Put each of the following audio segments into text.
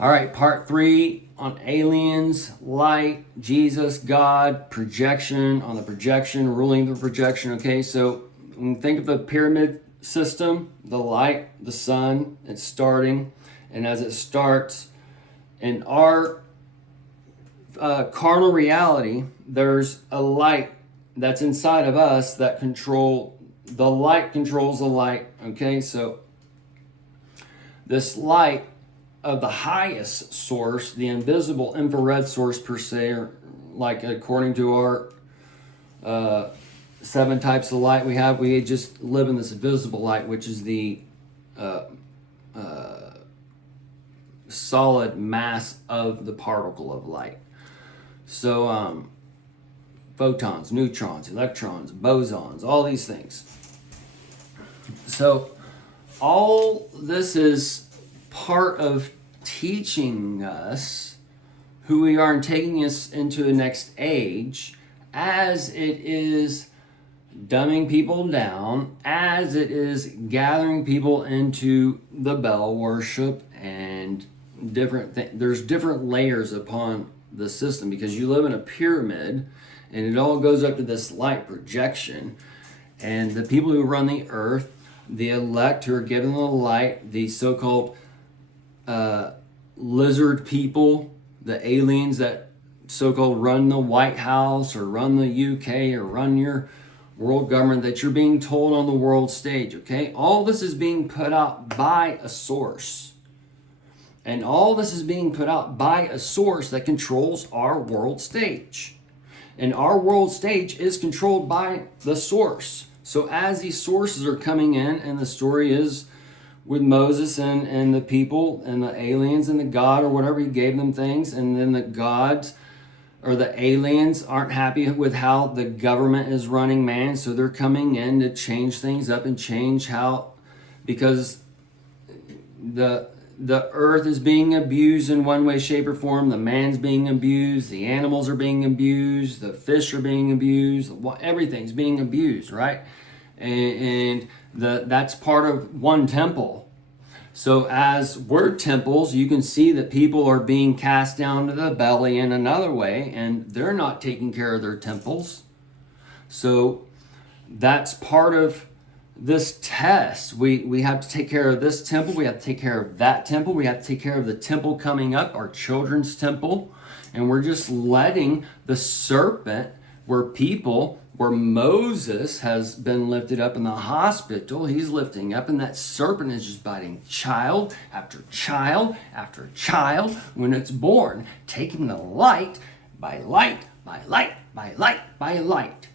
All right, part 3 on aliens, light, Jesus, God, projection, on the projection, ruling the projection. Okay, so when you think of the pyramid system, the light, the sun, it's starting, and as it starts, in our carnal reality, there's a light that's inside of us that the light controls the light. Okay, so this light of the highest source, the invisible infrared source per se, or like according to our 7 types of light we just live in this visible light, which is the solid mass of the particle of light. So photons, neutrons, electrons, bosons, all these things. So all this is part of teaching us who we are and taking us into the next age, as it is dumbing people down, as it is gathering people into the bell worship and different things. There's different layers upon the system because you live in a pyramid and it all goes up to this light projection. And the people who run the earth, the elect who are given the light, the so-called lizard people, the aliens that so-called run the White House or run the UK or run your world government, that you're being told on the world stage. Okay, all this is being put out by a source, and all this is being put out by a source that controls our world stage, and our world stage is controlled by the source. So as these sources are coming in, and the story is with Moses and the people and the aliens and the God or whatever, he gave them things, and then the gods or the aliens aren't happy with how the government is running man, so they're coming in to change things up and change how, because the earth is being abused in one way, shape, or form. The man's being abused, the animals are being abused, the fish are being abused, everything's being abused, right? And that's part of one temple. So as we're temples, you can see that people are being cast down to the belly in another way, and they're not taking care of their temples. So that's part of this test. We have to take care of this temple, we have to take care of that temple, we have to take care of the temple coming up, our children's temple, and we're just letting the serpent, where Moses has been lifted up in the hospital, he's lifting up, and that serpent is just biting child after child after child when it's born, taking the light by light by light by light by light.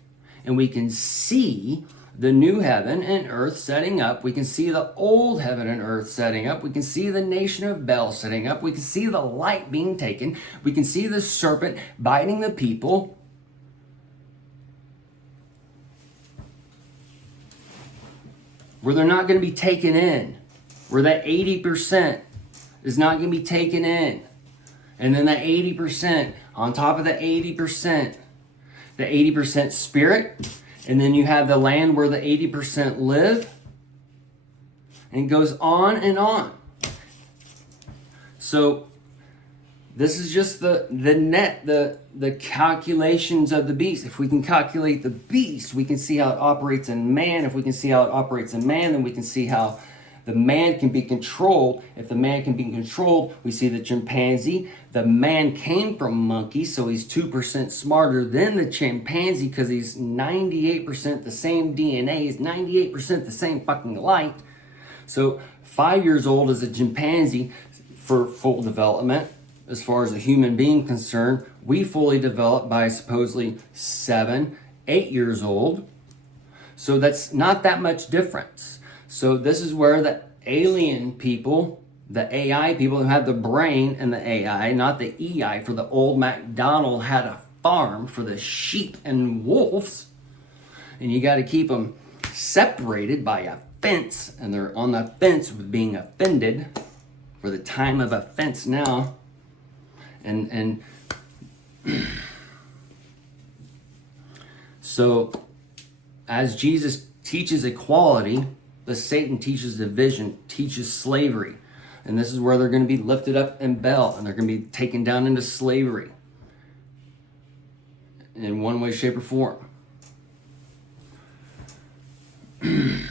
And we can see the new heaven and earth setting up. We can see the old heaven and earth setting up. We can see the nation of Bel setting up. We can see the light being taken. We can see the serpent biting the people. Where they're not going to be taken in. Where that 80% is not going to be taken in. And then that 80%, on top of the 80% spirit. And then you have the land where the 80% live. And it goes on and on. So this is just the net, the calculations of the beast. If we can calculate the beast, we can see how it operates in man. If we can see how it operates in man, then we can see how the man can be controlled. If the man can be controlled, we see the chimpanzee. The man came from monkey, so he's 2% smarter than the chimpanzee because he's 98% the same DNA. He's 98% the same fucking light. So 5 years old is a chimpanzee for full development. As far as a human being concerned, we fully develop by supposedly 7, 8 years old. So that's not that much difference. So this is where the alien people, the AI people who have the brain and the AI, not the EI, for the old MacDonald had a farm for the sheep and wolves. And you got to keep them separated by a fence. And they're on the fence with being offended for the time of offense now. And so as Jesus teaches equality, the Satan teaches division, teaches slavery. And this is where they're going to be lifted up in Bel, and they're going to be taken down into slavery in one way, shape, or form. The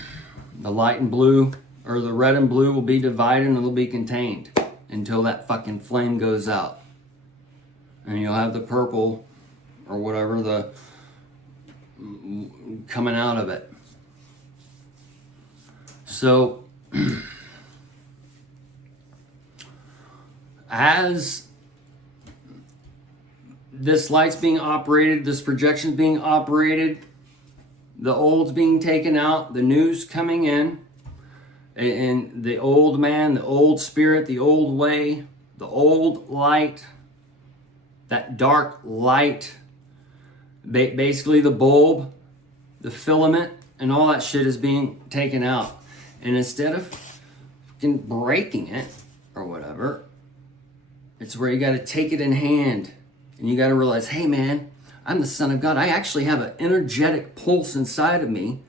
light and blue, or the red and blue, will be divided and they'll be contained until that fucking flame goes out. And you'll have the purple, or whatever, the coming out of it. So, as this light's being operated, this projection's being operated, the old's being taken out, the new's coming in, and the old man, the old spirit, the old way, the old light, that dark light, basically the bulb, the filament, and all that shit is being taken out. And instead of fucking breaking it or whatever, it's where you got to take it in hand, and you got to realize, hey man, I'm the Son of God. I actually have an energetic pulse inside of me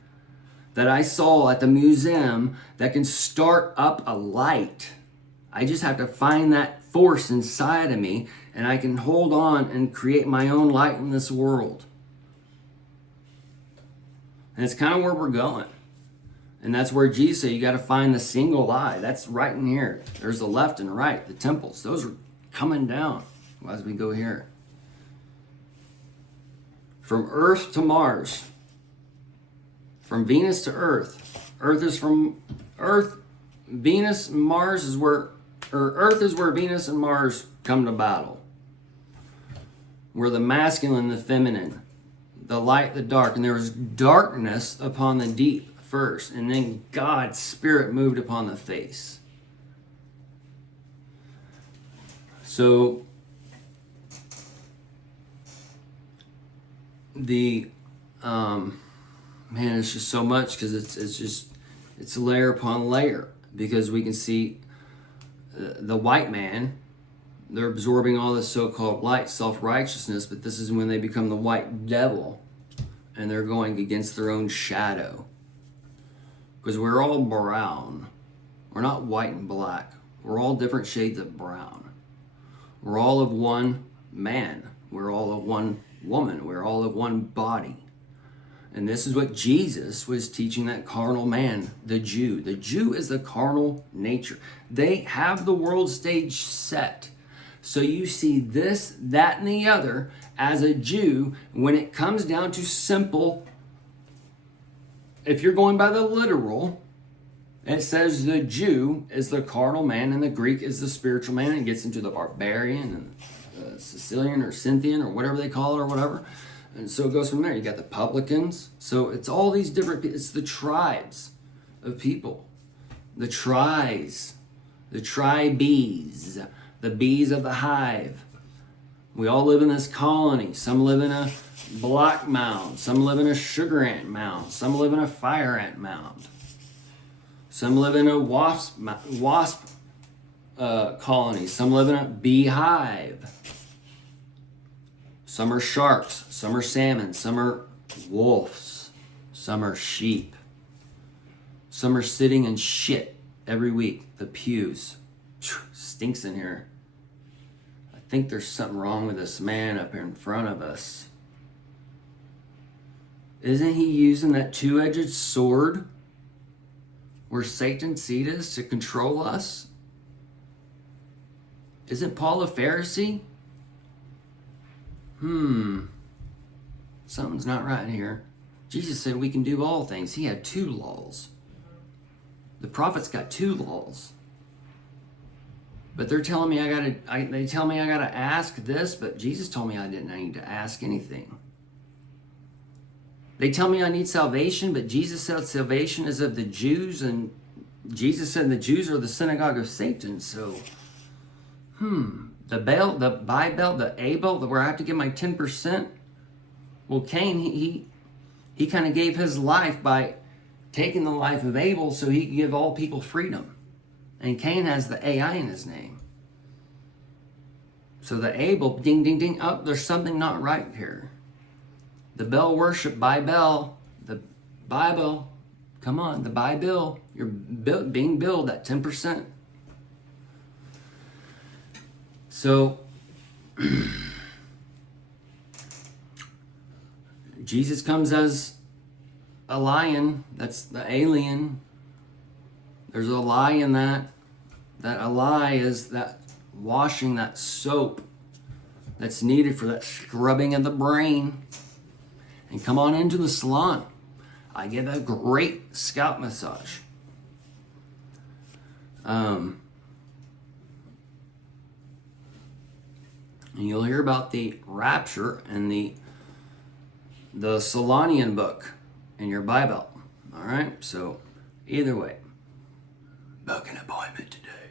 that I saw at the museum that can start up a light. I just have to find that force inside of me, and I can hold on and create my own light in this world. And it's kind of where we're going. And that's where Jesus said you got to find the single eye. That's right in here. There's the left and right, the temples. Those are coming down as we go here. From Earth to Mars. From Venus to Earth. Earth is from Earth. Venus and Mars is where, or Earth is where Venus and Mars come to battle. Where the masculine, the feminine, the light, the dark. And there was darkness upon the deep first. And then God's Spirit moved upon the face. So the man, it's just so much, because it's layer upon layer, because we can see the white man, they're absorbing all this so-called light, self-righteousness, but this is when they become the white devil, and they're going against their own shadow, because we're all brown. We're not white and black. We're all different shades of brown. We're all of one man. We're all of one woman. We're all of one body. And this is what Jesus was teaching that carnal man, the Jew. The Jew is the carnal nature. They have the world stage set. So you see this, that, and the other as a Jew. When it comes down to simple, if you're going by the literal, it says the Jew is the carnal man and the Greek is the spiritual man, and gets into the barbarian and Sicilian or Scythian or whatever they call it or whatever. And so it goes from there. You got the publicans. So it's all these different, it's the tribes of people. The tribes, the tribes, the bees of the hive. We all live in this colony. Some live in a block mound. Some live in a sugar ant mound. Some live in a fire ant mound. Some live in a wasp colony. Some live in a beehive. Some are sharks. Some are salmon. Some are wolves. Some are sheep. Some are sitting in shit every week. The pews. Stinks in here. I think there's something wrong with this man up here in front of us. Isn't he using that two-edged sword where Satan's seed is to control us? Isn't Paul a Pharisee? Something's not right here. Jesus said we can do all things. He had 2 laws. The prophets got 2 laws. But they're telling me they tell me I gotta ask this, but Jesus told me I didn't need to ask anything. They tell me I need salvation, but Jesus said salvation is of the Jews, and Jesus said the Jews are the synagogue of Satan. So, the Baal, the Bibel, the Abel, where I have to give my 10%. Well, Cain, he kind of gave his life by taking the life of Abel so he could give all people freedom. And Cain has the AI in his name. So the Abel, ding, ding, ding, oh, there's something not right here. The Bel worship, Bibel, the Bible, come on, the Bible, you're being billed at 10%. So Jesus comes as a lion. That's the alien. There's a lie in that. That a lie is that washing, that soap that's needed for that scrubbing of the brain. And come on into the salon. I give a great scalp massage. And you'll hear about the rapture and the Solanian book in your Bible. All right. So either way, book an appointment today.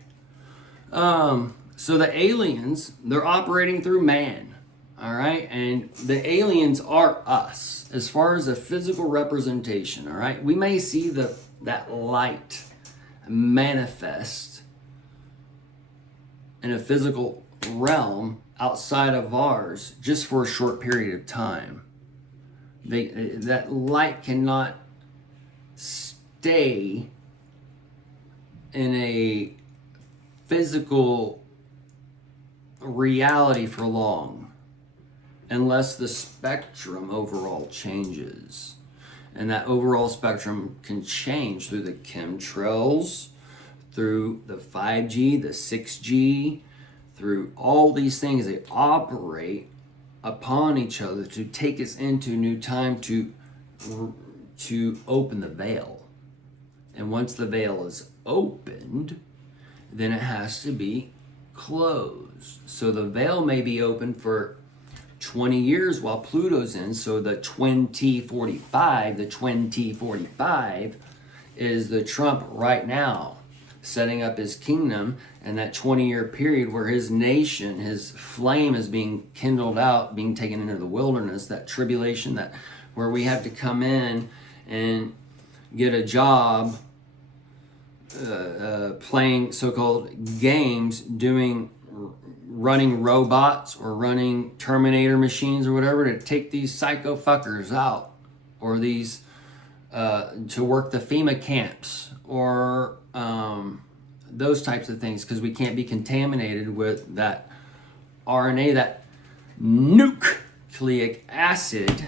So the aliens, they're operating through man. All right. And the aliens are us as far as a physical representation. All right. We may see that light manifest in a physical realm outside of ours just for a short period of time. That light cannot stay in a physical reality for long unless the spectrum overall changes. And that overall spectrum can change through the chemtrails, through the 5G, the 6G, through all these things. They operate upon each other to take us into new time, to open the veil. And once the veil is opened, then it has to be closed. So the veil may be open for 20 years while Pluto's in. So the 2045 is the Trump right now setting up his kingdom, and that 20-year period where his nation, his flame is being kindled out, being taken into the wilderness, that tribulation, that where we have to come in and get a job playing so-called games, running robots or running Terminator machines or whatever to take these psycho fuckers out, or these to work the FEMA camps, or those types of things, because we can't be contaminated with that RNA, that nucleic acid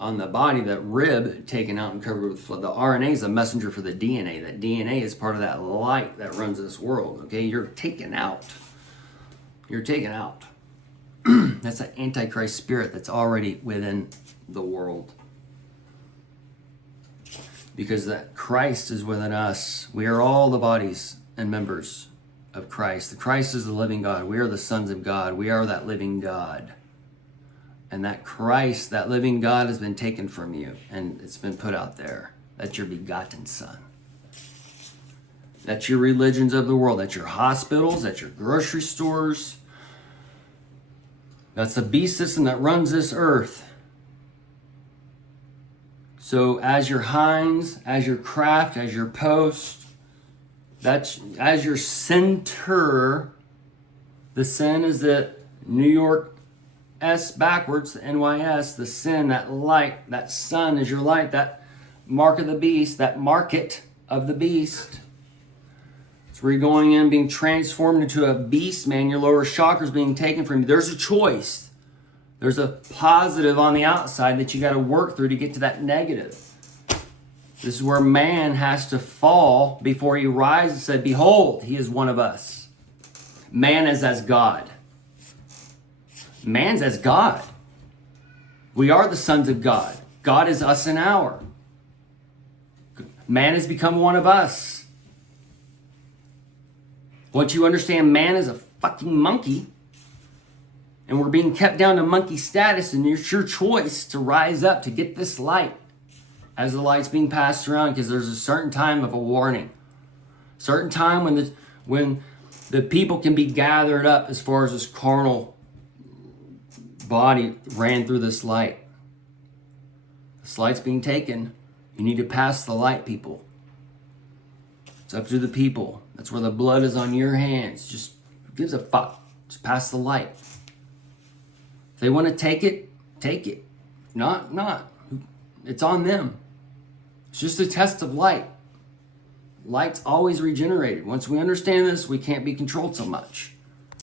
on the body, that rib taken out and covered with flood. The RNA is a messenger for the DNA. That DNA is part of that light that runs this world. Okay, you're taken out. You're taken out. That's an antichrist spirit that's already within the world. Because that Christ is within us. We are all the bodies and members of Christ. The Christ is the living God. We are the sons of God. We are that living God. And that Christ, that living God, has been taken from you, and it's been put out there. That's your begotten Son. That's your religions of the world. That's your hospitals. That's your grocery stores. That's the beast system that runs this earth. So as your Heinz, as your Kraft, as your Post, that's as your center. The sin is the New York S backwards, the NYS, the sin, that light, that sun is your light, that mark of the beast, that market of the beast. It's where you're going in, being transformed into a beast, man. Your lower chakra is being taken from you. There's a choice. There's a positive on the outside that you got to work through to get to that negative. This is where man has to fall before he rises and said, behold, he is one of us. Man is as God. Man's as God. We are the sons of God. God is us and our. Man has become one of us. Once you understand man is a fucking monkey, and we're being kept down to monkey status, and it's your choice to rise up to get this light as the light's being passed around, because there's a certain time of a warning. Certain time when the people can be gathered up as far as this carnal body ran through this light. This light's being taken. You need to pass the light, people. It's up to the people. That's where the blood is on your hands. Just who gives a fuck? Just pass the light. If they want to take it, take it. Not. It's on them. It's just a test of light. Light's always regenerated. Once we understand this, we can't be controlled so much.